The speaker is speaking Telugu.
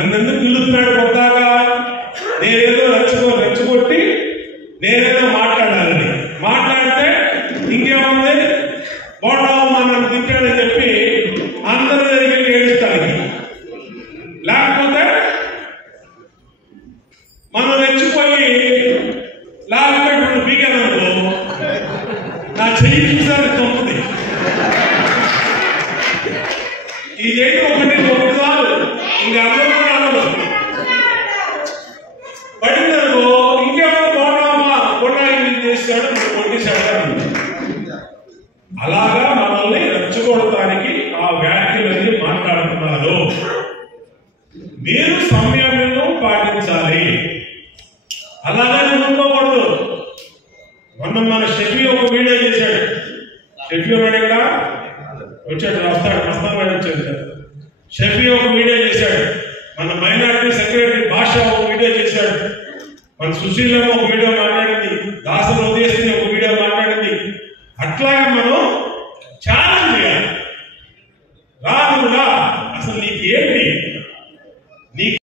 నన్ను ఎందుకు పిలుస్తున్నాడు కొద్దాగా? నేనేదో రెచ్చగొట్టి నేనేదో మాట్లాడాలని మాట్లాడితే ఇంకేముంది, బోటామ్మ నన్ను తిట్టాడని చెప్పి అందరి దగ్గరికి ఏడుస్తానికి. లేకపోతే మనం రెచ్చిపోయి లాగపెట్టుకుని బీగననుకో నా చెయ్యి చూసారు తొమ్మిది, ఈ చెయ్యి ఒకటి చాలు, ఇంకా అందరూ రాదు. పడిందనుకో ఇంకేమో బోటామ్మ బొట్టాయి చేశాడు కొట్టేశాడు. అలాగా మనల్ని రెచ్చగొడటానికి ఆ వ్యాఖ్యలన్నీ మాట్లాడుతున్నారు. మీరు సంయమనం పాటించాలి, అలాగే ఉండకూడదు. మొన్న మన షఫీ ఒక వీడియో చేశాడు. షఫీ ఇక్కడ వచ్చాడు, వస్తాడు వచ్చాడు. షఫీ ఒక వీడియో చేశాడు. మన మైనారిటీ సెక్రటరీ భాష ఒక వీడియో చేశాడు. మన సుశీలమ్మ ఒక వీడియో మాట్లాడింది. దాసరి ఉదయశ్రీ ఒక వీడియో మాట్లాడింది. అట్లాగే మనం